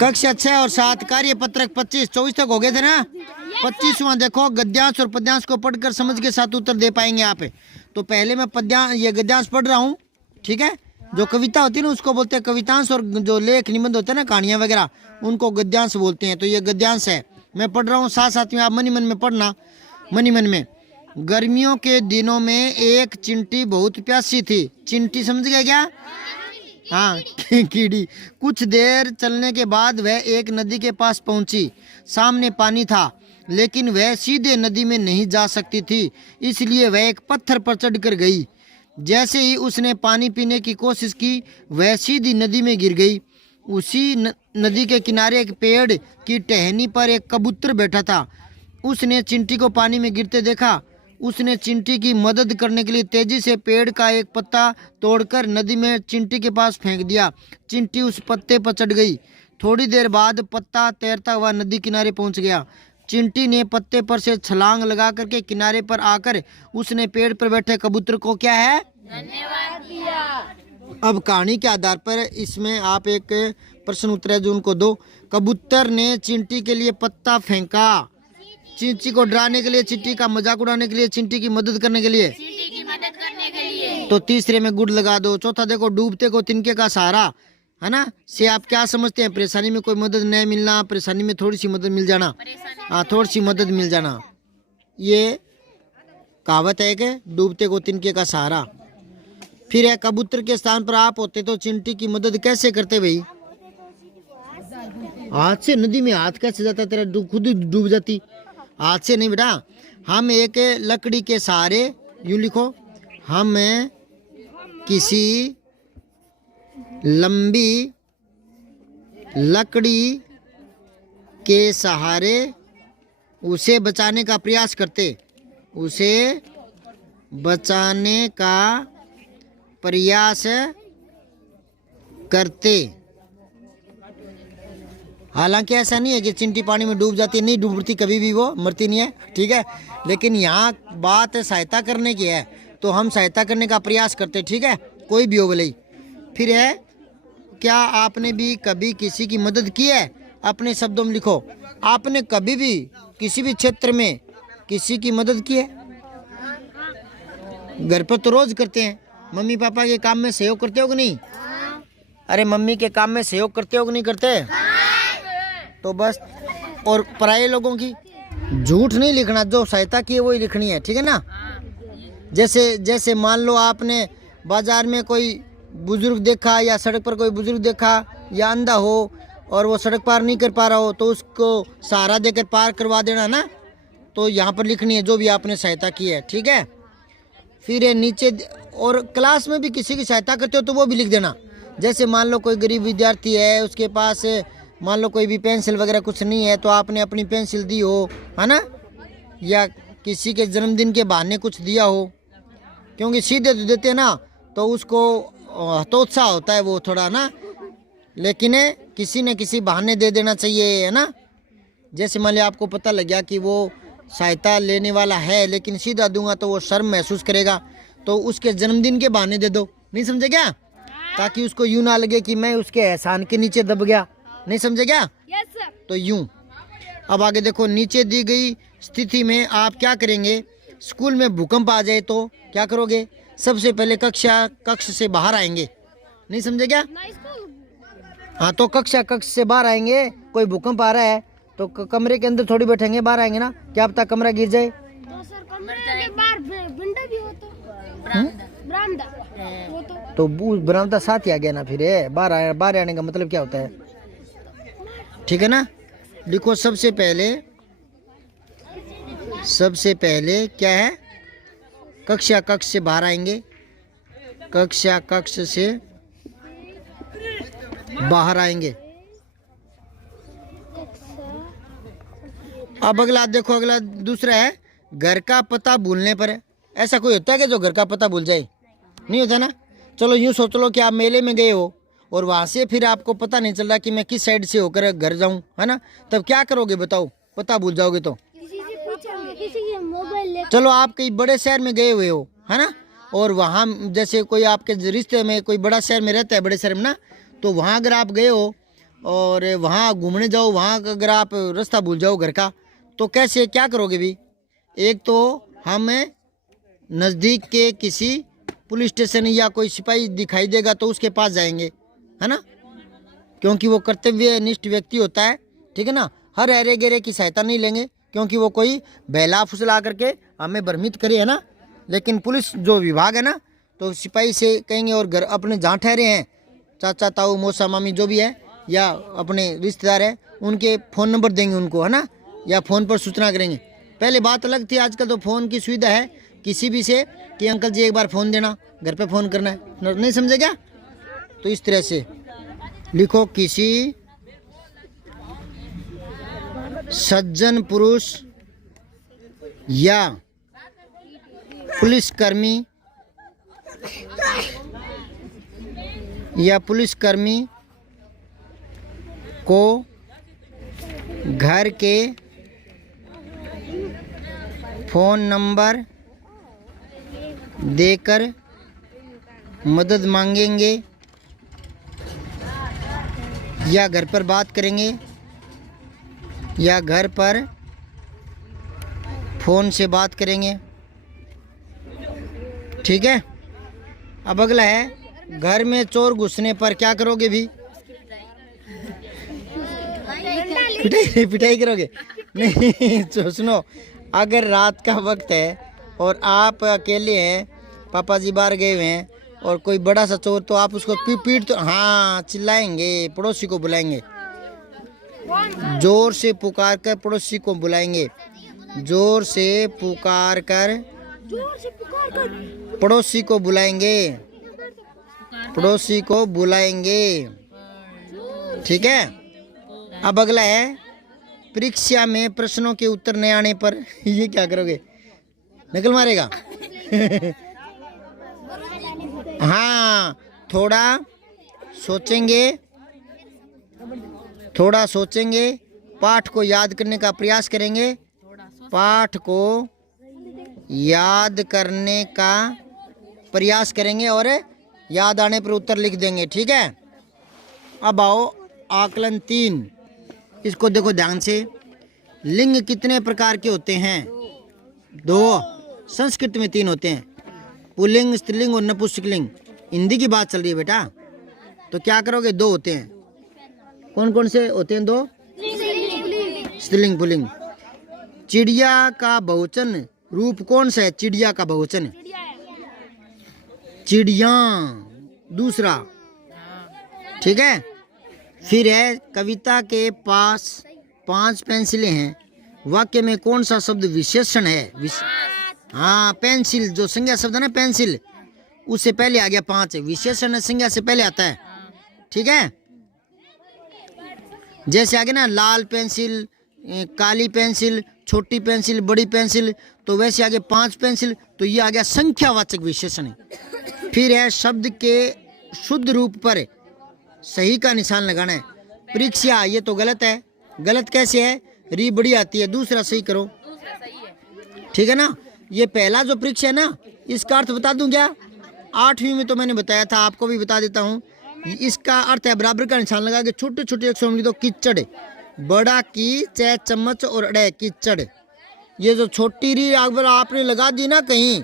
कक्षा 6 और 7 कार्य पत्रक 25 24 तक हो गए थे ना। 25वां देखो, गद्यांश और पद्यांश को पढ़कर समझ के साथ उत्तर दे पाएंगे आप। तो पहले मैं पद्यांश ये गद्यांश पढ़ रहा हूँ, ठीक है। जो कविता होती है ना उसको बोलते हैं कवितांश, और जो लेख निबंध होते हैं ना कहानियां वगैरह उनको गद्यांश बोलते हैं। तो ये गद्यांश है, मैं पढ़ रहा हूँ, साथ साथ में आप मनी मन में पढ़ना। मनी मन में, गर्मियों के दिनों में एक चिंटी बहुत प्यासी थी। चिंटी समझ गया क्या? हाँ कीड़ी। कुछ देर चलने के बाद वह एक नदी के पास पहुंची। सामने पानी था लेकिन वह सीधे नदी में नहीं जा सकती थी, इसलिए वह एक पत्थर पर चढ़कर गई। जैसे ही उसने पानी पीने की कोशिश की वह सीधी नदी में गिर गई। उसी नदी के किनारे एक पेड़ की टहनी पर एक कबूतर बैठा था। उसने चिंटी को पानी में गिरते देखा। उसने चिंटी की मदद करने के लिए तेजी से पेड़ का एक पत्ता तोड़कर नदी में चिंटी के पास फेंक दिया। चिंटी उस पत्ते पर चढ़ गई। थोड़ी देर बाद पत्ता तैरता हुआ नदी किनारे पहुंच गया। चिंटी ने पत्ते पर से छलांग लगा करके किनारे पर आकर उसने पेड़ पर बैठे कबूतर को क्या है, धन्यवाद दिया। अब कहानी के आधार पर इसमें आप एक प्रश्न उत्तर है जो उनको दो। कबूतर ने चिंटी के लिए पत्ता फेंका, चिंटी को डराने के लिए, चिंटी का मजाक उड़ाने के लिए, चिंटी की मदद करने के लिए, तो तीसरे में गुड लगा दो। चौथा देखो, डूबते को तिनके का सहारा, है ना, से आप क्या समझते हैं? परेशानी में कोई मदद नहीं मिलना, परेशानी में थोड़ी सी मदद मिल जाना। हाँ, थोड़ी सी मदद मिल जाना, ये कहावत है कि डूबते को तिनके का सहारा। फिर है, कबूतर के स्थान पर आप होते तो चिंटी की मदद कैसे करते भाई? हाथ से। नदी में हाथ कैसे जाता तेरा? खुद डूब जाती। हाथ से नहीं बेटा, हम एक लकड़ी के सहारे, यूं लिखो, हम किसी लंबी लकड़ी के सहारे उसे बचाने का प्रयास करते, उसे बचाने का प्रयास करते। हालांकि ऐसा नहीं है कि चिंटी पानी में डूब जाती, नहीं डूबती कभी भी, वो मरती नहीं है, ठीक है। लेकिन यहाँ बात सहायता करने की है, तो हम सहायता करने का प्रयास करते, ठीक है, कोई भी हो भले। फिर है, क्या आपने भी कभी किसी की मदद की है? अपने शब्दों में लिखो, आपने कभी भी किसी भी क्षेत्र में किसी की मदद की है? घर पर तो रोज करते हैं। मम्मी पापा के काम में सहयोग करते हो कि नहीं? अरे मम्मी के काम में सहयोग करते हो कि नहीं करते? तो बस। और पराये लोगों की झूठ नहीं लिखना, जो सहायता की है वही लिखनी है, ठीक है ना। जैसे मान लो आपने बाजार में कोई बुजुर्ग देखा या सड़क पर कोई बुजुर्ग देखा या अंधा हो और वो सड़क पार नहीं कर पा रहा हो, तो उसको सहारा देकर पार करवा देना ना। तो यहाँ पर लिखनी है जो भी आपने सहायता की है, ठीक है। फिर नीचे, और क्लास में भी किसी की सहायता करते हो तो वो भी लिख देना। जैसे मान लो कोई गरीब विद्यार्थी है, उसके पास मान लो कोई भी पेंसिल वगैरह कुछ नहीं है, तो आपने अपनी पेंसिल दी हो, है ना, या किसी के जन्मदिन के बहाने कुछ दिया हो, क्योंकि सीधे तो देते ना तो उसको हतोत्साह होता है वो थोड़ा ना, लेकिन किसी न किसी बहाने दे देना चाहिए, है ना। जैसे मान लिया आपको पता लग गया कि वो सहायता लेने वाला है लेकिन सीधा दूंगा तो वो शर्म महसूस करेगा, तो उसके जन्मदिन के बहाने दे दो, नहीं समझे क्या? ताकि उसको यूं ना लगे कि मैं उसके एहसान के नीचे दब गया, नहीं समझे क्या? Yes sir. तो यूं। अब आगे देखो, नीचे दी गई स्थिति में आप क्या करेंगे? स्कूल में भूकंप आ जाए तो क्या करोगे? सबसे पहले कक्ष से बाहर आएंगे, नहीं समझे क्या? हाँ, तो कक्ष से बाहर आएंगे। कोई भूकंप आ रहा है तो कमरे के अंदर थोड़ी बैठेंगे, बाहर आएंगे ना, क्या पता कमरा गिर जाए। तो सर कमरे के बाहर विंडो भी हो तो बरामदा साथ ही आ गया ना, फिर बाहर आने का मतलब क्या होता है, ठीक है ना। लिखो, सबसे पहले क्या है? कक्ष से बाहर आएंगे, कक्ष से बाहर आएंगे। अब अगला देखो, अगला दूसरा है, घर का पता भूलने पर। ऐसा कोई होता है कि जो घर का पता भूल जाए? नहीं होता ना। चलो यूँ सोच लो कि आप मेले में गए हो और वहाँ से फिर आपको पता नहीं चल रहा कि मैं किस साइड से होकर घर जाऊँ, है ना, तब क्या करोगे बताओ? पता भूल जाओगे तो चलो आप कहीं बड़े शहर में गए हुए हो, है ना, और वहाँ जैसे कोई आपके रिश्ते में कोई बड़ा शहर में रहता है, बड़े शहर में ना, तो वहाँ अगर आप गए हो और वहाँ घूमने जाओ, वहाँ अगर आप रास्ता भूल जाओ घर का, तो कैसे क्या करोगे भी? एक तो हम नज़दीक के किसी पुलिस स्टेशन या कोई सिपाही दिखाई देगा तो उसके पास जाएंगे, है ना, क्योंकि वो कर्तव्यनिष्ठ व्यक्ति होता है, ठीक है ना। हर अरे गेरे की सहायता नहीं लेंगे, क्योंकि वो कोई बहला फुसला करके हमें भ्रमित करे, है ना। लेकिन पुलिस जो विभाग है ना, तो सिपाही से कहेंगे, और घर अपने जहाँ ठहरे हैं, चाचा ताऊ मौसा मामी जो भी है, या अपने रिश्तेदार है, उनके फ़ोन नंबर देंगे उनको, है ना, या फ़ोन पर सूचना करेंगे। पहले बात अलग थी, आजकल तो फ़ोन की सुविधा है किसी भी से कि अंकल जी एक बार फ़ोन देना, घर पे फ़ोन करना है, नहीं समझे क्या? तो इस तरह से लिखो, किसी सज्जन पुरुष या पुलिसकर्मी को घर के फ़ोन नंबर देकर मदद मांगेंगे या घर पर बात करेंगे, या घर पर फ़ोन से बात करेंगे, ठीक है। अब अगला है, घर में चोर घुसने पर क्या करोगे भी? पिटाई करोगे? नहीं, तो सुनो, अगर रात का वक्त है और आप अकेले हैं, पापा जी बाहर गए हुए हैं, और कोई बड़ा सा चोर, तो आप उसको पीट तो हाँ चिल्लाएंगे, पड़ोसी को बुलाएंगे, जोर से पुकार कर पड़ोसी को बुलाएंगे, जोर से पुकार कर पड़ोसी को बुलाएंगे, पड़ोसी को बुलाएंगे, ठीक है। अब अगला है, परीक्षा में प्रश्नों के उत्तर नहीं आने पर ये क्या करोगे? नकल मारेगा? हाँ, थोड़ा सोचेंगे, पाठ को याद करने का प्रयास करेंगे, पाठ को याद करने का प्रयास करेंगे, और याद आने पर उत्तर लिख देंगे, ठीक है। अब आओ आकलन 3, इसको देखो ध्यान से। लिंग कितने प्रकार के होते हैं? 2। संस्कृत में 3 होते हैं, पुल्लिंग, स्त्रीलिंग और नपुंसकलिंग। हिंदी की बात चल रही है बेटा, तो क्या करोगे? 2 होते हैं। कौन कौन से होते हैं? 2, स्त्रीलिंग पुल्लिंग। चिड़िया का बहुवचन रूप कौन सा है? चिड़िया का बहुवचन चिड़िया, दूसरा, ठीक है। फिर है, कविता के पास 5 पेंसिलें हैं, वाक्य में कौन सा शब्द विशेषण है? हाँ, पेंसिल, जो संज्ञा शब्द है ना पेंसिल, उससे पहले आ गया 5, विशेषण संज्ञा से पहले आता है, ठीक है। जैसे आगे ना लाल पेंसिल, काली पेंसिल, छोटी पेंसिल, बड़ी पेंसिल, तो वैसे आगे 5 पेंसिल, तो ये आ गया संख्यावाचक विशेषण। फिर है, शब्द के शुद्ध रूप पर सही का निशान लगाना है। परीक्षा, ये तो गलत है। गलत कैसे है? री बड़ी आती है, दूसरा सही करो, ठीक है ना। ये पहला जो परीक्षा है ना, इसका अर्थ बता दूं क्या? 8वीं में तो मैंने बताया था, आपको भी बता देता हूँ। इसका अर्थ है बराबर का निशान लगा के छोटे छोटे अक्षरों में लिख दो, कीचड़, बड़ा की, च चम्मच और अड़े कीचड़। ये जो छोटी री अगर आपने लगा दी ना, कहीं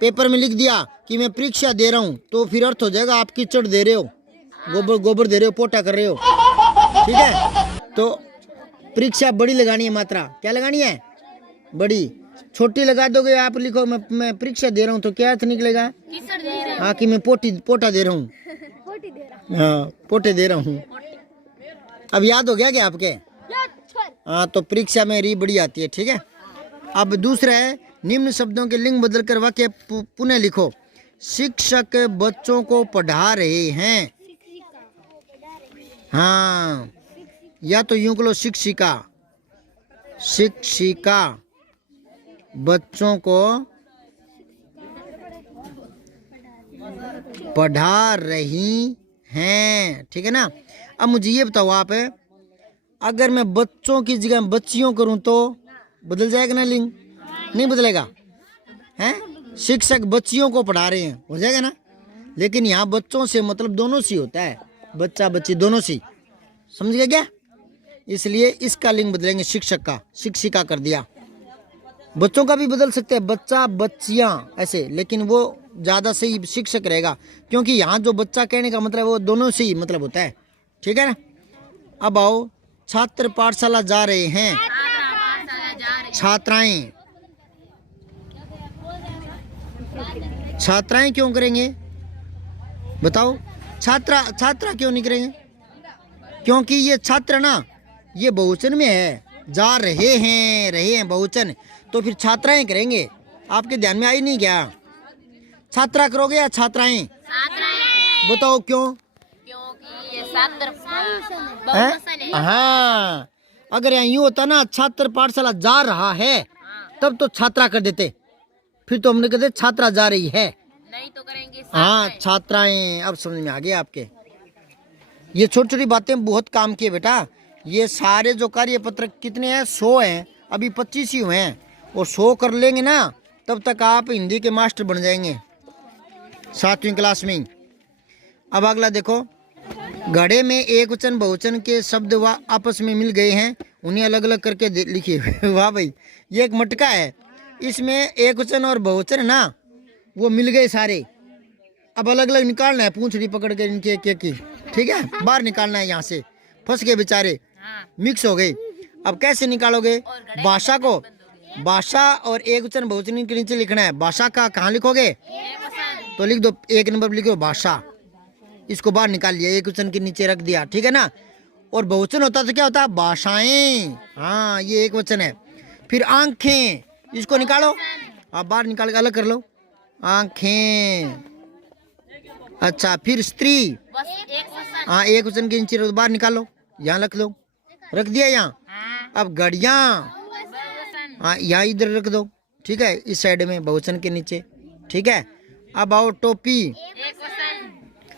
पेपर में लिख दिया कि मैं परीक्षा दे रहा हूँ, तो फिर अर्थ हो जाएगा आप कीचड़ दे रहे हो, गोबर दे रहे हो, पोटा कर रहे हो, ठीक है। तो परीक्षा बड़ी लगानी है, मात्रा क्या लगानी है? बड़ी। छोटी लगा दोगे आप, लिखो मैं परीक्षा दे रहा हूँ, तो क्या अर्थ निकलेगा? हाँ, कि मैं पोटा दे रहा हूँ, हाँ पोटे दे रहा हूँ। अब याद हो गया क्या आपके? हाँ, तो परीक्षा में री बड़ी आती है, ठीक है। अब दूसरा है, निम्न शब्दों के लिंग बदलकर वाक्य पुनः लिखो। शिक्षक बच्चों को पढ़ा रहे हैं, हाँ, या तो यूं करो, शिक्षिका बच्चों को पढ़ा रही हैं, ठीक है ना। अब मुझे ये बताओ आप, अगर मैं बच्चों की जगह बच्चियों करूं तो बदल जाएगा ना लिंग? नहीं बदलेगा, हैं? शिक्षक बच्चियों को पढ़ा रहे हैं, हो जाएगा ना। लेकिन यहाँ बच्चों से मतलब दोनों सी होता है, बच्चा बच्ची दोनों सी, समझ गए क्या? इसलिए इसका लिंग बदलेंगे, शिक्षक का शिक्षिका कर दिया। बच्चों का भी बदल सकते हैं, बच्चा बच्चियां ऐसे, लेकिन वो ज्यादा सही शिक्षक रहेगा, क्योंकि यहाँ जो बच्चा कहने का मतलब वो दोनों से ही मतलब होता है। ठीक है ना? अब आओ, छात्र पाठशाला जा रहे हैं, छात्राएं, छात्राएं क्यों करेंगे बताओ? छात्रा छात्रा क्यों नहीं करेंगे? क्योंकि ये छात्र ना ये बहुवचन में है, जा रहे हैं बहुवचन, तो फिर छात्राएं करेंगे। आपके ध्यान में आई नहीं क्या? छात्रा करोगे या छात्राएं? बताओ क्यों? क्योंकि ये छात्र हाँ, अगर यहाँ यूं होता ना छात्र पाठशाला जा रहा है, तब तो छात्रा कर देते, फिर तो हमने कहते छात्रा जा रही है, नहीं तो करेंगे हाँ छात्राएं। अब समझ में आ गया आपके? ये छोटी छोटी बातें बहुत काम की है बेटा। ये सारे जो कार्य पत्र कितने हैं? 100 हैं, अभी 25 ही हुए हैं, और 100 कर लेंगे ना तब तक आप हिंदी के मास्टर बन जाएंगे 7वीं क्लास में। अब अगला देखो, घड़े में एक वचन बहुवचन के शब्द व आपस में मिल गए हैं, उन्हें अलग अलग करके लिखिए। वाह भाई, ये एक मटका है, इसमें एक वचन और बहुवचन है ना वो मिल गए सारे। अब अलग अलग निकालना है, पूंछड़ी पकड़ के इनके एक की, ठीक है, बाहर निकालना है, यहाँ से फंस गए बेचारे, मिक्स हो गए। अब कैसे निकालोगे? भाषा को, भाषा और एक वचन बहुवचन के नीचे लिखना है। भाषा का कहाँ लिखोगे? तो लिख दो, 1 नंबर पर लिखो भाषा, इसको बाहर निकाल लिया, एक वचन के नीचे रख दिया, ठीक है ना? और बहुवचन होता तो क्या होता? भाषाएं, हाँ ये एक वचन है। फिर आंखें, इसको निकालो, आप बाहर निकाल के अलग कर लो, आंखें। अच्छा, फिर स्त्री, हाँ एक वचन के नीचे बाहर निकालो, यहाँ रख लो, रख दिया यहाँ। अब घड़ियाँ, हाँ यहाँ इधर रख दो, ठीक है, इस साइड में बहुवचन के नीचे, ठीक है। अब आओ टोपी,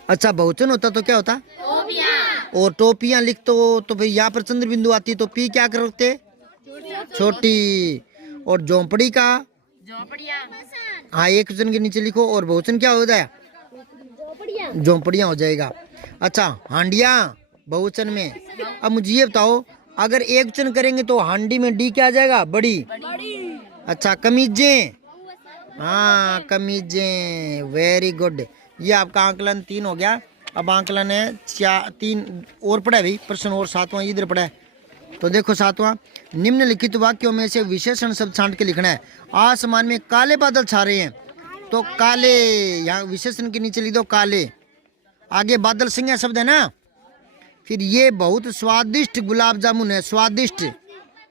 अच्छा बहुवचन होता तो क्या होता? और टोपियाँ लिख तो फिर यहाँ पर चंद्र बिंदु आती तो पी क्या करते? छोटी। और झोंपड़ी का, हाँ एक वचन के नीचे लिखो, और बहुवचन क्या हो जाए? झोंपड़ियाँ हो जाएगा। अच्छा, हांडियाँ बहुवचन में। अब मुझे ये बताओ, अगर एक वचन करेंगे तो हांडी में डी क्या आ जाएगा? बड़ी। अच्छा, कमीजें, हाँ कमीजें, वेरी गुड। ये आपका आंकलन 3 हो गया। अब आंकलन है 3 और पड़ा है भाई, प्रश्न और 7वां इधर पड़ा है। तो देखो 7वां, निम्नलिखित वाक्यों में से विशेषण शब्द छांट के लिखना है। आसमान में काले बादल छा रहे हैं, तो काले, यहाँ विशेषण के नीचे लिख दो काले। आगे बादल संज्ञा शब्द है ना। फिर ये बहुत स्वादिष्ट गुलाब जामुन है, स्वादिष्ट,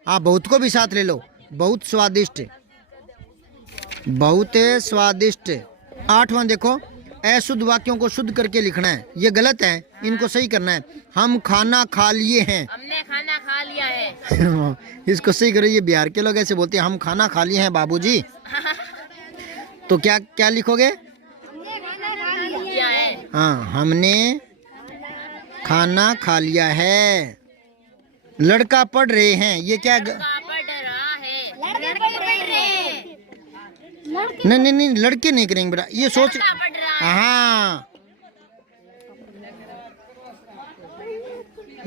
हाँ बहुत को भी साथ ले लो, बहुत स्वादिष्ट, बहुत स्वादिष्ट। 8वां देखो, अशुद्ध वाक्यों को शुद्ध करके लिखना है, ये गलत है, इनको सही करना है। हम खाना खा लिए हैं, हमने खाना खा लिया है। इसको सही करो, ये बिहार के लोग ऐसे बोलते हैं, हम खाना खा लिए हैं बाबूजी। तो क्या क्या लिखोगे? हाँ, हमने खाना खा लिया है। लड़का पढ़ रहे हैं, ये क्या? नहीं नहीं, लड़के नहीं करेंगे बेटा, ये सोच, हाँ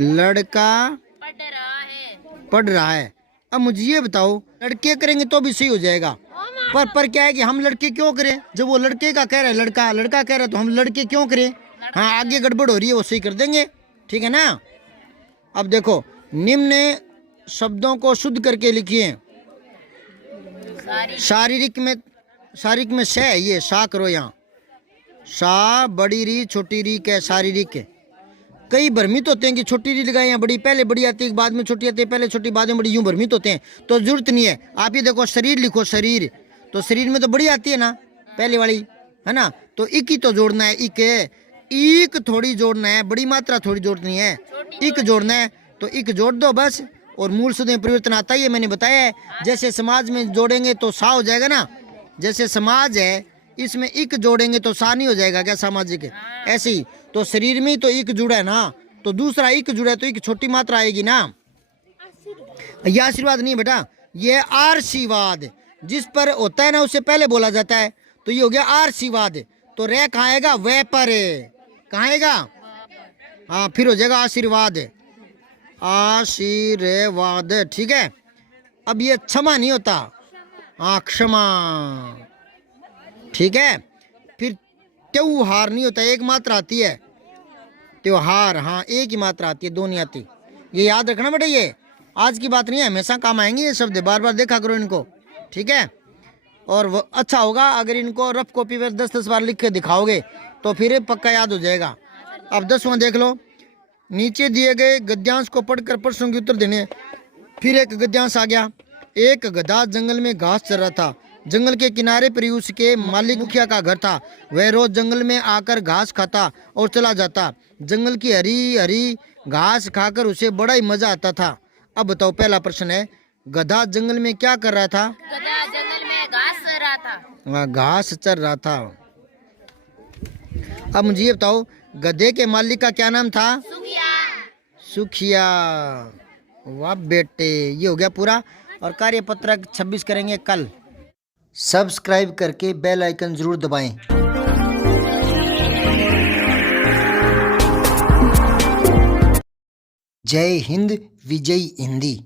लड़का पढ़ रहा है। अब मुझे ये बताओ, लड़के करेंगे तो भी सही हो जाएगा, पर क्या है कि हम लड़के क्यों करें? जब वो लड़के का कह रहा है, लड़का कह रहा है, तो हम लड़के क्यों करें? हाँ आगे गड़बड़ हो रही है, वो सही कर देंगे, ठीक है ना। अब देखो, निम्न शब्दों को शुद्ध करके लिखिए। शारीरिक में श है, ये शा करो, यहाँ शा, बड़ी री छोटी री के शारीरिक। कई भ्रमित होते हैं कि छोटी री लगाए यहाँ बड़ी, पहले बड़ी आती है बाद में छोटी आती है, पहले छोटी बाद में बड़ी, यूं भ्रमित होते हैं, तो जरूरत नहीं है। आप ये देखो, शरीर लिखो, शरीर, तो शरीर में तो बड़ी आती है ना पहले वाली, है ना, तो इक ही तो जोड़ना है, इक थोड़ी जोड़ना है, बड़ी मात्रा थोड़ी जोड़नी है, इक जोड़ना है, तो इक जोड़ दो बस, और मूल शुद्ध में परिवर्तन आता ही है, मैंने बताया है। जैसे समाज में जोड़ेंगे तो सा हो जाएगा ना, जैसे समाज है इसमें इक जोड़ेंगे तो सा नहीं हो जाएगा क्या? सामाजिक, ऐसे ही तो शरीर में तो इक जुड़ा है ना, तो दूसरा इक जुड़ा है, तो इक छोटी मात्रा आएगी ना। ये आशीर्वाद नहीं बेटा, ये आशीर्वाद जिस पर होता है ना उससे पहले बोला जाता है, तो ये हो गया आशीर्वाद। तो रे कहाँ आएगा? वह पर, कहाँ आएगा? हाँ फिर हो जाएगा आशीर्वाद, आशीर्वाद, ठीक है। अब ये क्षमा नहीं होता, हाँ क्षमा, ठीक है। फिर त्योहार नहीं होता, एक मात्रा आती है, त्योहार, हाँ एक ही मात्रा आती है, दो नहीं आती। ये याद रखना बेटा, ये आज की बात नहीं है, हमेशा काम आएंगे ये शब्द, बार बार देखा करो इनको, ठीक है। और वो अच्छा होगा अगर इनको रफ कॉपी पर 10-10 बार लिख के दिखाओगे तो फिर पक्का याद हो जाएगा। अब 10वां देख लो, नीचे दिए गए गद्यांश को पढ़कर प्रश्नों के उत्तर देने। फिर एक गद्यांश आ गया, एक गधा जंगल में घास चर रहा था। जंगल के किनारे पर उसके मालिक मुखिया का घर था। वह रोज जंगल में आकर घास खाता और चला जाता। जंगल की हरी हरी घास खाकर उसे बड़ा ही मजा आता था। अब बताओ, पहला प्रश्न है, गधा जंगल में क्या कर रहा था? गधा जंगल में घास चर रहा था। घास चर रहा था। अब मुझे ये बताओ, गधे के मालिक का क्या नाम था? सुखिया। सुखिया। वाह बेटे, ये हो गया पूरा। और कार्यपत्रक 26 करेंगे कल। सब्सक्राइब करके बेल आइकन जरूर दबाएं। जय हिंद, विजय हिंदी।